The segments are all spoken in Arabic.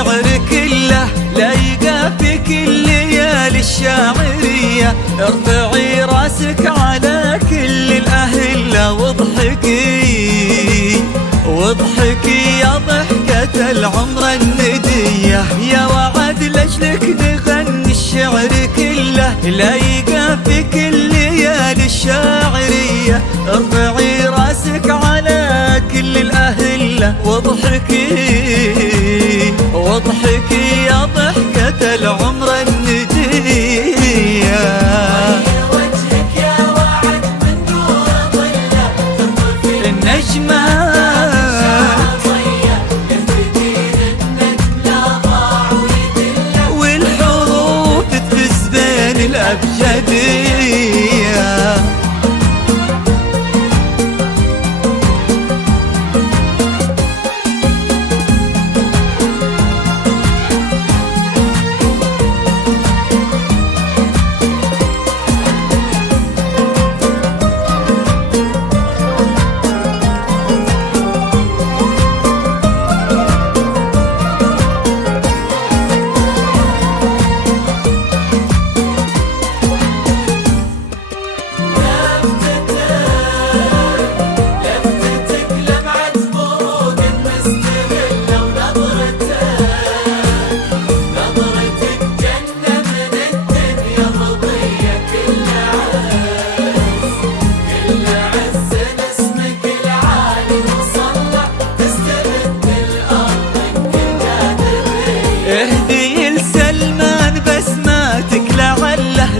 الشعر كله لايقة في كل ليالي الشاعرية. ارفعي راسك على كل الأهلة واضحكي واضحكي يا ضحكة العمر الندية. يا وعد لجلك نغني الشعر كله لايقة في كل ليالي الشاعرية. ارفعي راسك على كل الأهلة واضحكي واضحكي يا ضحكة العمر الندية. وجهك يا وعد من نور ظله تنظر في النجمة والحروف تفز بين الأبجدية.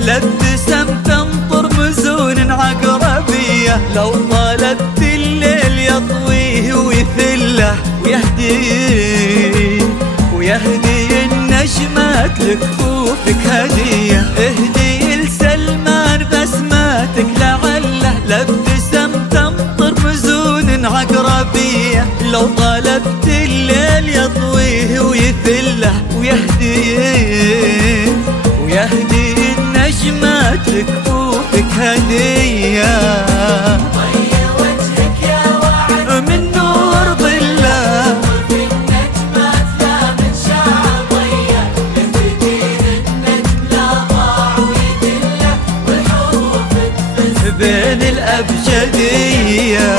لابتسم تنطر مزون عقربية. لو طالبت الليل يطويه ويثله ويهدي النجمات لكفوفك هدية. اهدي لسلمان بسماتك لعله لابتسم تنطر مزون عقربية. لو طالبت الليل يطويه ويثله ويهدي النجمات لكفوفك هدية. وجهك يا وعد من نور ظله في النجمات لا من شعر ضيه. يهدين النجم لا ضاع ويدله والحروف تفز بين الأبجدية.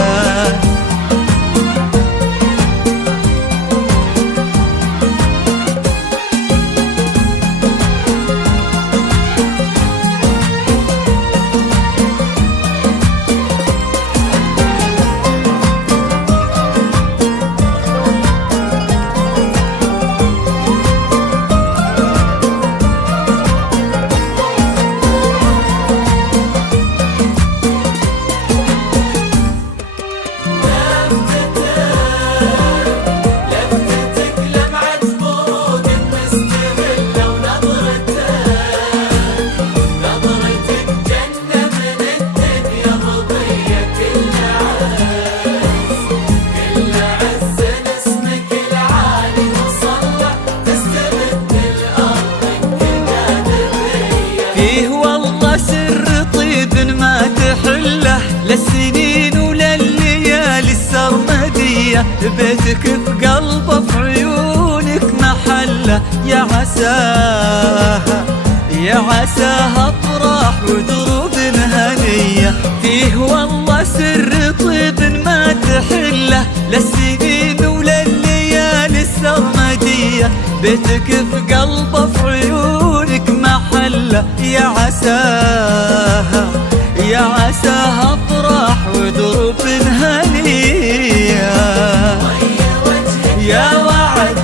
للسنين ولليالي السرمدية. بيتك في قلبه في عيونك محله. يا عساها افراح ودروب هنية. فيه والله سر طيب ما تحله. للسنين ولليالي السرمدية. بيتك في قلبه في عيونك محله. يا عساها افراح ودروب هنية. وجهك يا وعد